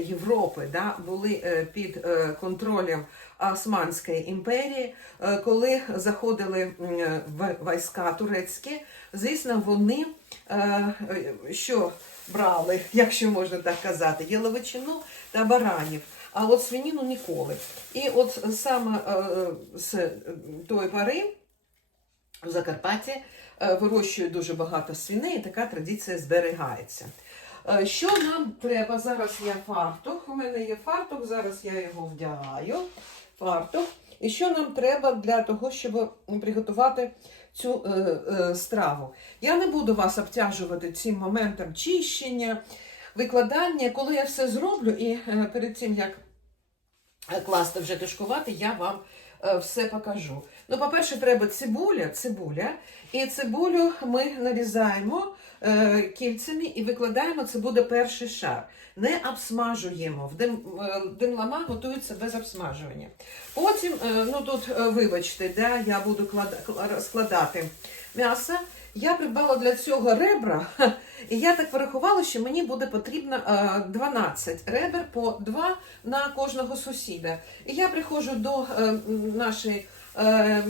Європи да, були е, під е, контролем Османської імперії, е, коли заходили війська турецькі, звісно, вони що брали, якщо можна так казати, яловичину та баранів. А от свинину ніколи. І от саме з тої пори в Закарпатті вирощують дуже багато свиней, і така традиція зберігається. Е, Що нам треба? Зараз є фартух. У мене є фартух, зараз я його вдягаю. Фартух. І що нам треба для того, щоб приготувати цю е, е, страву? Я не буду вас обтяжувати цим моментом чищення, викладання. Коли я все зроблю, і е, перед тим як е, класти вже тушкувати, я вам все покажу. Ну, по-перше, треба цибуля, цибуля. І цибулю ми нарізаємо е, кільцями і викладаємо, це буде перший шар. Не обсмажуємо. В дим, е, димлама готується без обсмажування. Потім, е, ну тут, е, вибачте, да, я буду клада- кла- складати м'ясо. Я придбала для цього ребра, і я так порахувала, що мені буде потрібно е, 12 ребер по 2 на кожного сусіда. І я приходжу до е, нашої е,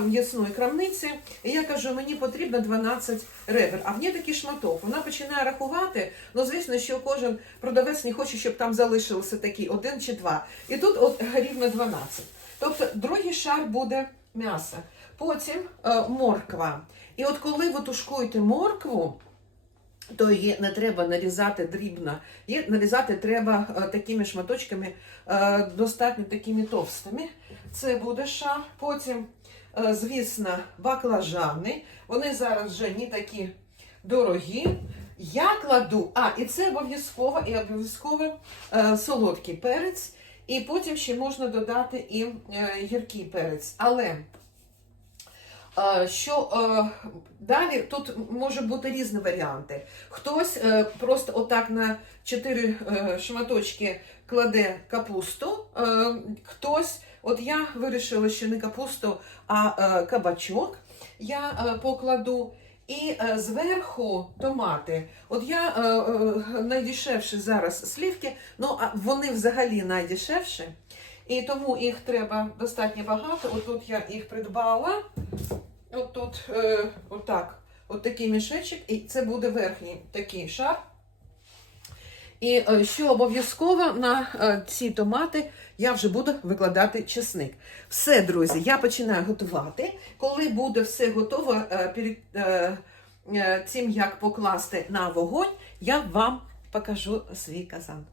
м'ясної крамниці, і я кажу, мені потрібно 12 ребер. А в ній такий шматок. Вона починає рахувати. Ну, звісно, що кожен продавець не хоче, щоб там залишилося такий один чи два. І тут от рівно 12. Тобто другий шар буде м'ясо. Потім е, морква. І от коли ви тушкуєте моркву, то її не треба нарізати дрібно. Її нарізати треба е, такими шматочками, е, достатньо такими товстими. Це буде шар. Потім, е, звісно, баклажани. Вони зараз вже не такі дорогі. Я кладу, а, і це обов'язково, і обов'язково е, солодкий перець. І потім ще можна додати і е, гіркий перець. Але Що е, далі тут може бути різні варіанти. Хтось е, просто отак на чотири е, шматочки кладе капусту, хтось, от я вирішила, що не капусту, а кабачок я покладу. І зверху томати. От я найдешевші зараз слівки, ну а вони взагалі найдешевші. І тому їх треба достатньо багато. От тут я їх придбала. От тут е, отак, от такий мішечок, і це буде верхній такий шар. І е, що обов'язково на е, ці томати я вже буду викладати чесник. Все, друзі, я починаю готувати. Коли буде все готово, е, перед е, як покласти на вогонь, я вам покажу свій казан.